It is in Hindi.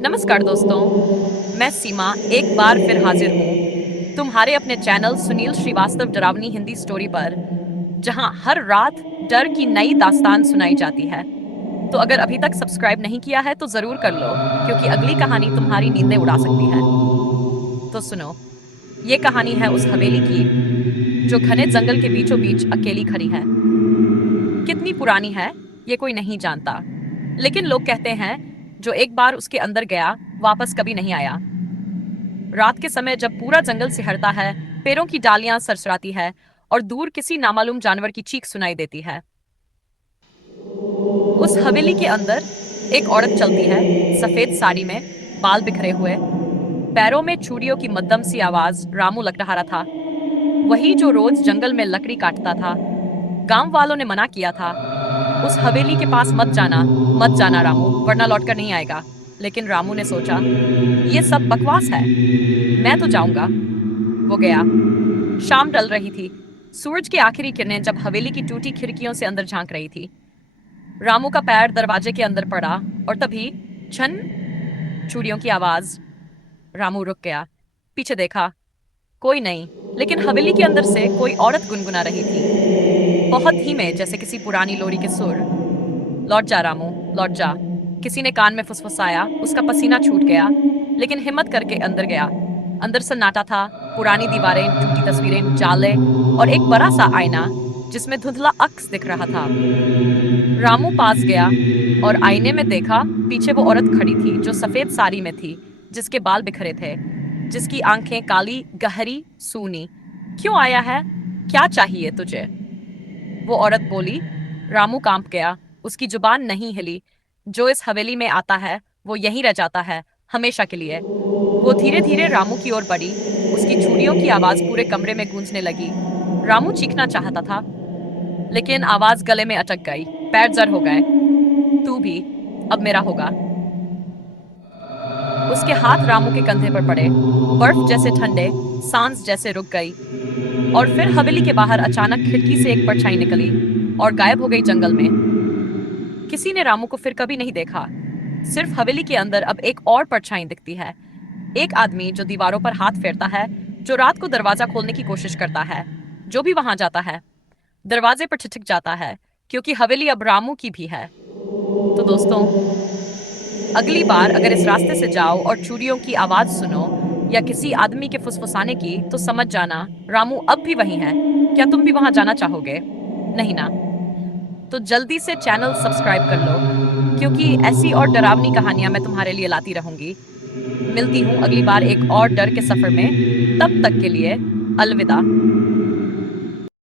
नमस्कार दोस्तों, मैं सीमा एक बार फिर हाजिर हूँ तुम्हारे अपने चैनल सुनील श्रीवास्तव डरावनी हिंदी स्टोरी पर, जहाँ हर रात डर की नई दास्तान सुनाई जाती है। तो अगर अभी तक सब्सक्राइब नहीं किया है तो जरूर कर लो, क्योंकि अगली कहानी तुम्हारी नींदें उड़ा सकती है। तो सुनो, ये कहानी है उस हवेली की जो घने जंगल के बीचों बीच अकेली खड़ी है। कितनी पुरानी है ये कोई नहीं जानता, लेकिन लोग कहते हैं जो एक बार उसके अंदर गया वापस कभी नहीं आया। रात के समय जब पूरा जंगल सिहरता है, पेड़ों की डालियां सरसराती है और दूर किसी नामालूम जानवर की चीख सुनाई देती है, उस हवेली के अंदर एक औरत चलती है, सफेद साड़ी में, बाल बिखरे हुए, पैरों में चूड़ियों की मध्यम सी आवाज रामू लग रहा था। वही जो रोज जंगल में लकड़ी काटता था। गांव वालों ने मना किया था, उस हवेली के पास मत जाना, मत जाना रामू, वरना लौटकर नहीं आएगा। लेकिन रामू ने सोचा, ये सब बकवास है, मैं तो जाऊंगा। वो गया। शाम ढल रही थी। सूरज की आखिरी किरणें जब हवेली की टूटी खिड़कियों से अंदर झांक रही थी। रामू का पैर दरवाजे के अंदर पड़ा और तभी छन, चूड़ियों की आवाज। रामू रुक गया, पीछे देखा, कोई नहीं, लेकिन हवेली के अंदर से कोई औरत गुनगुना रही थी, बहुत धीमे, जैसे किसी पुरानी लोरी के सुर। लौट जा रामू, लौट जा, किसी ने कान में फुसफुसाया। उसका पसीना छूट गया, लेकिन हिम्मत करके अंदर गया। अंदर सन्नाटा था, पुरानी दीवारें, टूटी तस्वीरें, जाले और एक बड़ा सा आईना जिसमें धुंधला अक्स दिख रहा था। रामू पास गया और आईने में देखा, पीछे वो औरत खड़ी थी जो सफेद साड़ी में थी, जिसके बाल बिखरे थे, जिसकी आंखें काली, गहरी, सूनी। क्यों आया है? क्या चाहिए तुझे? वो औरत बोली। रामू कांप गया। उसकी जुबान नहीं हिली। जो इस हवेली में आता है वो यहीं रह जाता है, हमेशा के लिए। वो धीरे धीरे रामू की ओर बढ़ी। उसकी चूड़ियों की आवाज पूरे कमरे में गूंजने लगी। रामू चीखना चाहता था, लेकिन आवाज गले में अटक गई। पैर जर हो गए। तू भी अब मेरा होगा। उसके हाथ रामू के कंधे पर पड़े, बर्फ जैसे ठंडे, सांस जैसे रुक गई। और फिर हवेली के बाहर अचानक खिड़की से एक परछाई निकली और गायब हो गई जंगल में। किसी ने रामू को फिर कभी नहीं देखा। सिर्फ हवेली के अंदर अब एक और परछाई दिखती है। एक आदमी जो दीवारों पर हाथ फेरता है, जो रात को दरवाजा खोलने की कोशिश करता है। जो भी वहां जाता है, दरवाजे पर ठिठक जाता है, क्योंकि हवेली अब रामू की भी है। तो दोस्तों, अगली बार अगर इस रास्ते से जाओ और चूड़ियों की आवाज सुनो या किसी आदमी के फुसफुसाने की, तो समझ जाना रामू अब भी वही है। क्या तुम भी वहां जाना चाहोगे? नहीं ना? तो जल्दी से चैनल सब्सक्राइब कर लो, क्योंकि ऐसी और डरावनी कहानियां मैं तुम्हारे लिए लाती रहूंगी। मिलती हूँ अगली बार एक और डर के सफर में। तब तक के लिए अलविदा।